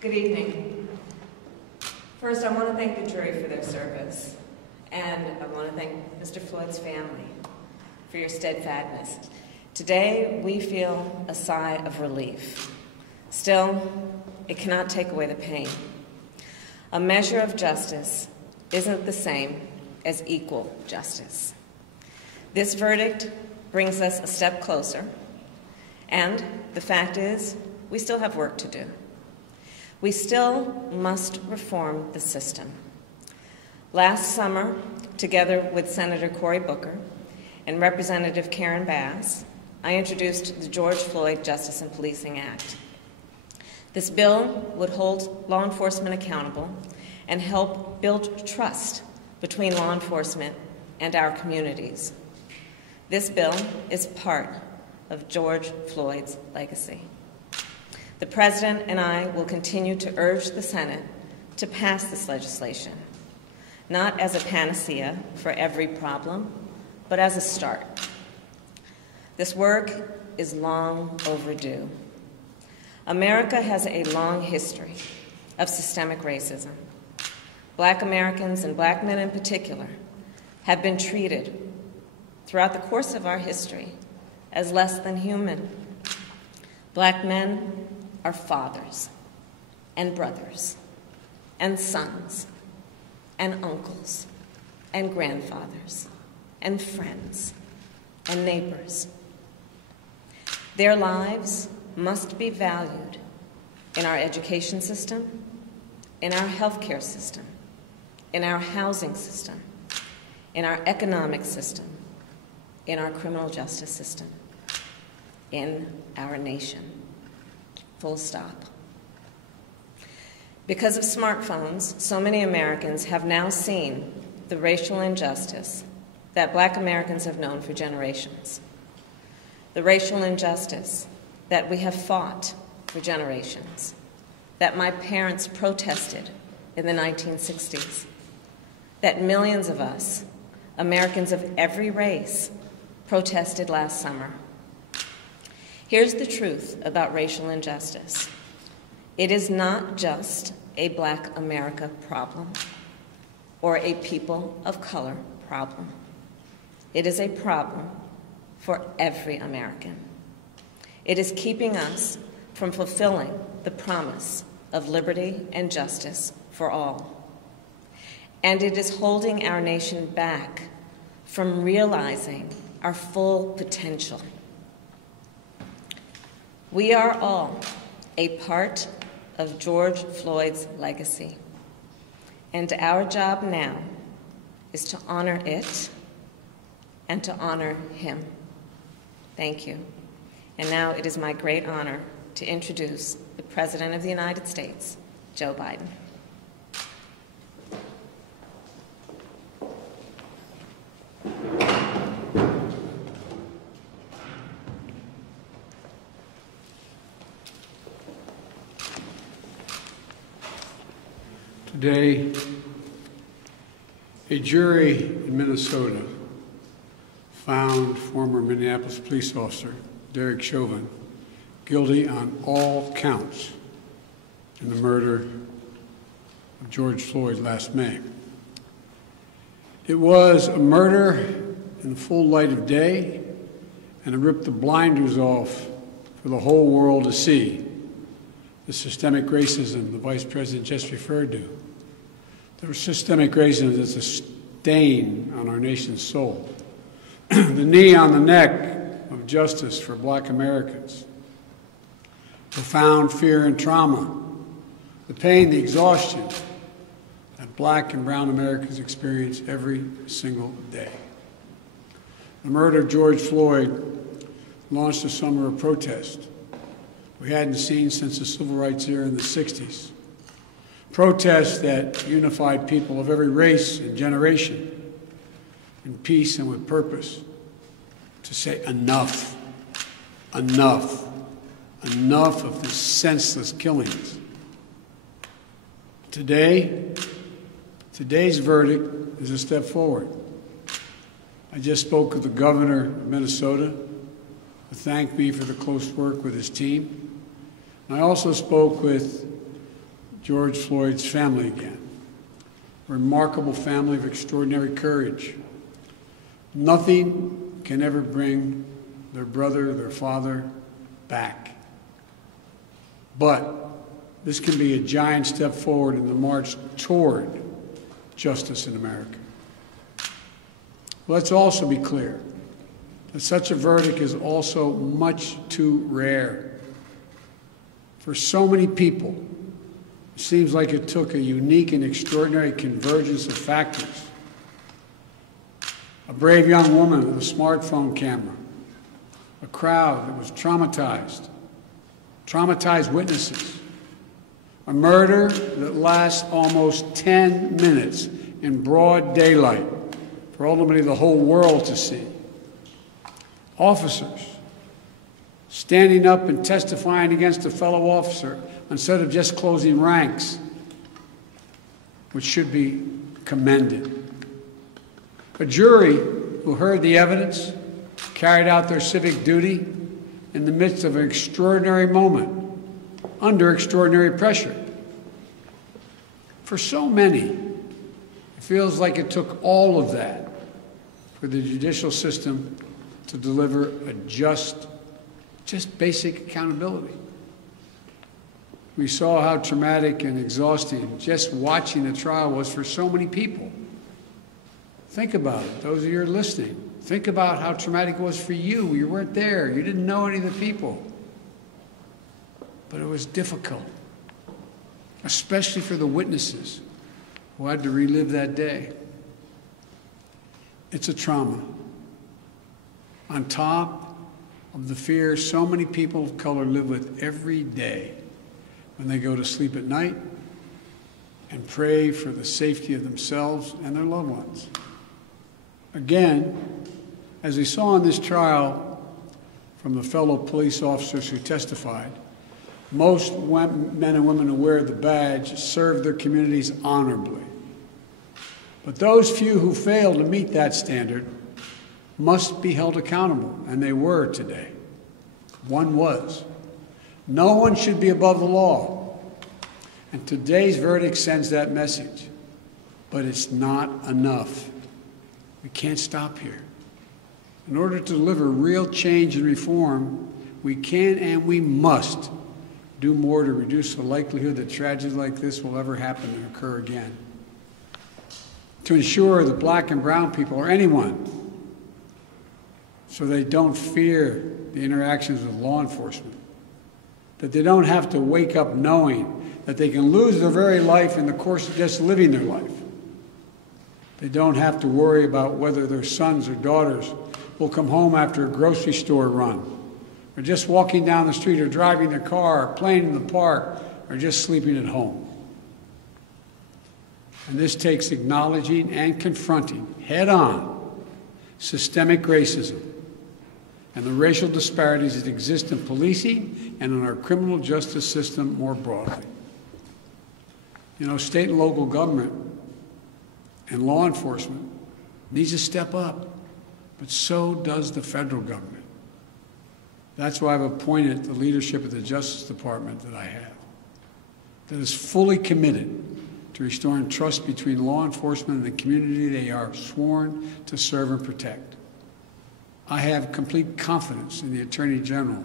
Good evening. First, I want to thank the jury for their service, and I want to thank Mr. Floyd's family for your steadfastness. Today, we feel a sigh of relief. Still, it cannot take away the pain. A measure of justice isn't the same as equal justice. This verdict brings us a step closer, and the fact is, we still have work to do. We still must reform the system. Last summer, together with Senator Cory Booker and Representative Karen Bass, I introduced the George Floyd Justice and Policing Act. This bill would hold law enforcement accountable and help build trust between law enforcement and our communities. This bill is part of George Floyd's legacy. The President and I will continue to urge the Senate to pass this legislation, not as a panacea for every problem, but as a start. This work is long overdue. America has a long history of systemic racism. Black Americans, and black men in particular, have been treated throughout the course of our history as less than human. Black men are fathers and brothers and sons and uncles and grandfathers and friends and neighbors. Their lives must be valued in our education system, in our healthcare system, in our housing system, in our economic system, in our criminal justice system, in our nation. Full stop. Because of smartphones, so many Americans have now seen the racial injustice that Black Americans have known for generations. The racial injustice that we have fought for generations, that my parents protested in the 1960s, that millions of us, Americans of every race, protested last summer. Here's the truth about racial injustice. It is not just a Black America problem or a people of color problem. It is a problem for every American. It is keeping us from fulfilling the promise of liberty and justice for all. And it is holding our nation back from realizing our full potential. We are all a part of George Floyd's legacy, and our job now is to honor it and to honor him. Thank you. And now it is my great honor to introduce the President of the United States, Joe Biden. Today, a jury in Minnesota found former Minneapolis police officer Derek Chauvin guilty on all counts in the murder of George Floyd last May. It was a murder in the full light of day, and it ripped the blinders off for the whole world to see the systemic racism the Vice President just referred to. The systemic racism that's a stain on our nation's soul. The knee on the neck of justice for Black Americans. Profound fear and trauma. The pain, the exhaustion that Black and brown Americans experience every single day. The murder of George Floyd launched a summer of protest we hadn't seen since the civil rights era in the 60s. Protests that unified people of every race and generation in peace and with purpose to say enough, enough, enough of the senseless killings. Today's verdict is a step forward. I just spoke with the governor of Minnesota, who thanked me for the close work with his team. And I also spoke with George Floyd's family again. A remarkable family of extraordinary courage. Nothing can ever bring their brother, their father, back. But this can be a giant step forward in the march toward justice in America. Let's also be clear that such a verdict is also much too rare. For so many people, it seems like it took a unique and extraordinary convergence of factors. A brave young woman with a smartphone camera, a crowd that was traumatized witnesses, a murder that lasts almost 10 minutes in broad daylight for ultimately the whole world to see. Officers standing up and testifying against a fellow officer instead of just closing ranks, which should be commended. A jury who heard the evidence, carried out their civic duty in the midst of an extraordinary moment, under extraordinary pressure. For so many, it feels like it took all of that for the judicial system to deliver a just basic accountability. We saw how traumatic and exhausting just watching the trial was for so many people. Think about it, those of you who are listening. Think about how traumatic it was for you. You weren't there. You didn't know any of the people. But it was difficult, especially for the witnesses who had to relive that day. It's a trauma. On top of the fear so many people of color live with every day when they go to sleep at night and pray for the safety of themselves and their loved ones. Again, as we saw in this trial from the fellow police officers who testified, most men and women who wear the badge serve their communities honorably. But those few who fail to meet that standard must be held accountable, and they were today. One was. No one should be above the law. And today's verdict sends that message. But it's not enough. We can't stop here. In order to deliver real change and reform, we can and we must do more to reduce the likelihood that tragedies like this will ever happen and occur again. To ensure that black and brown people, or anyone, so they don't fear the interactions with law enforcement, that they don't have to wake up knowing that they can lose their very life in the course of just living their life. They don't have to worry about whether their sons or daughters will come home after a grocery store run, or just walking down the street, or driving their car, or playing in the park, or just sleeping at home. And this takes acknowledging and confronting head-on systemic racism and the racial disparities that exist in policing and in our criminal justice system more broadly. You know, state and local government and law enforcement needs to step up, but so does the federal government. That's why I've appointed the leadership of the Justice Department that I have, that is fully committed to restoring trust between law enforcement and the community they are sworn to serve and protect. I have complete confidence in the Attorney General,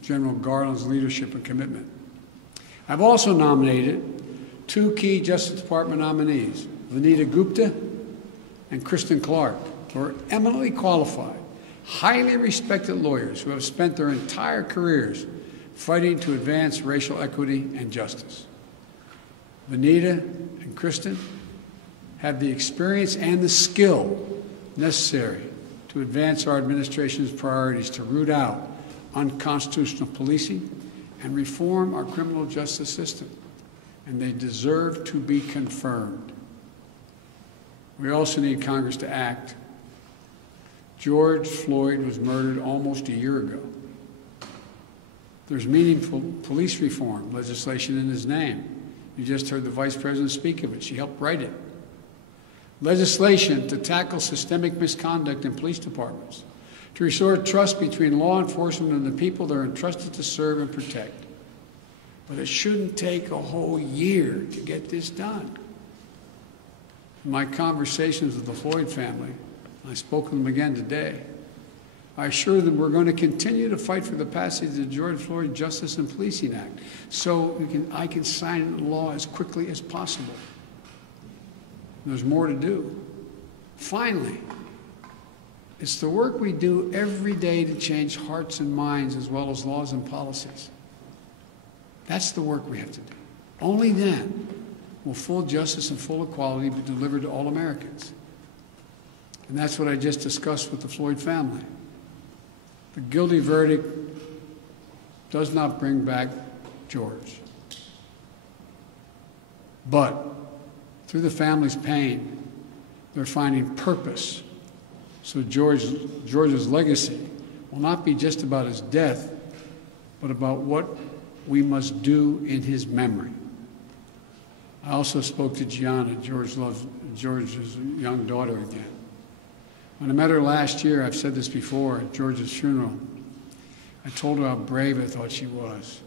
General Garland's leadership and commitment. I've also nominated two key Justice Department nominees, Vanita Gupta and Kristen Clark, who are eminently qualified, highly respected lawyers who have spent their entire careers fighting to advance racial equity and justice. Vanita and Kristen have the experience and the skill necessary to advance our administration's priorities to root out unconstitutional policing and reform our criminal justice system, and they deserve to be confirmed. We also need Congress to act. George Floyd was murdered almost a year ago. There's meaningful police reform legislation in his name. You just heard the Vice President speak of it. She helped write it. Legislation to tackle systemic misconduct in police departments, to restore trust between law enforcement and the people they're entrusted to serve and protect. But it shouldn't take a whole year to get this done. In my conversations with the Floyd family, I spoke to them again today, I assure them we're going to continue to fight for the passage of the George Floyd Justice and Policing Act so I can sign into law as quickly as possible. There's more to do. Finally, it's the work we do every day to change hearts and minds as well as laws and policies. That's the work we have to do. Only then will full justice and full equality be delivered to all Americans. And that's what I just discussed with the Floyd family. The guilty verdict does not bring back George. But through the family's pain, they're finding purpose. So George's legacy will not be just about his death, but about what we must do in his memory. I also spoke to Gianna, George's young daughter again. When I met her last year, I've said this before, at George's funeral, I told her how brave I thought she was.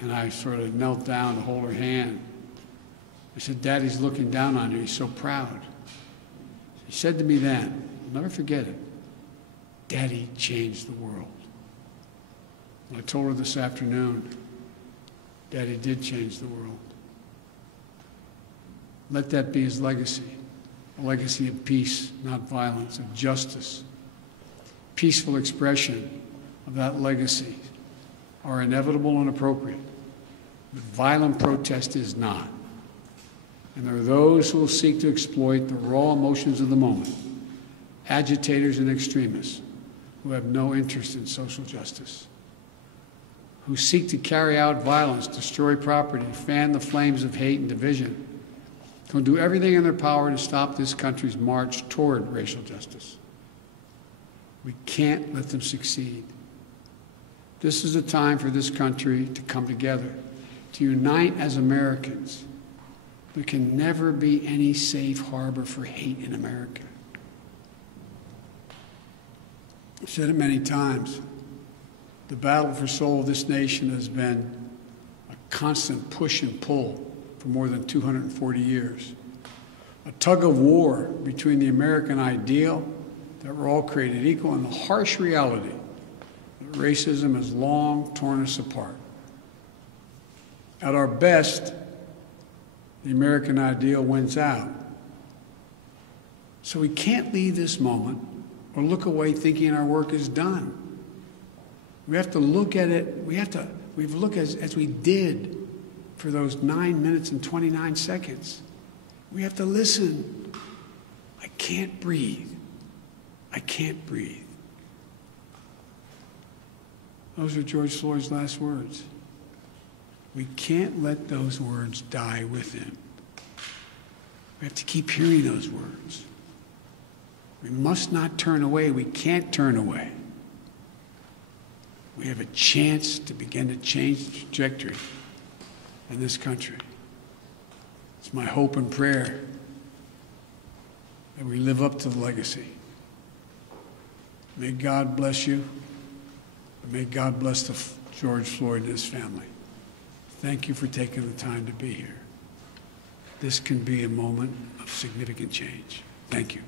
And I sort of knelt down to hold her hand. I said, Daddy's looking down on you, he's so proud. She said to me then, I'll never forget it, Daddy changed the world. And I told her this afternoon, Daddy did change the world. Let that be his legacy. A legacy of peace, not violence, of justice. Peaceful expression of that legacy are inevitable and appropriate, but violent protest is not. And there are those who will seek to exploit the raw emotions of the moment, agitators and extremists who have no interest in social justice, who seek to carry out violence, destroy property, fan the flames of hate and division, who do everything in their power to stop this country's march toward racial justice. We can't let them succeed. This is a time for this country to come together, to unite as Americans. There can never be any safe harbor for hate in America. I've said it many times. The battle for soul of this nation has been a constant push and pull for more than 240 years. A tug of war between the American ideal that we're all created equal and the harsh reality that racism has long torn us apart. At our best, the American ideal wins out. So we can't leave this moment or look away thinking our work is done. We have to look at it, we have to look as we did for those 9 minutes and 29 seconds. We have to listen. I can't breathe. I can't breathe. Those are George Floyd's last words. We can't let those words die with him. We have to keep hearing those words. We must not turn away. We can't turn away. We have a chance to begin to change the trajectory in this country. It's my hope and prayer that we live up to the legacy. May God bless you, and may God bless George Floyd and his family. Thank you for taking the time to be here. This can be a moment of significant change. Thank you.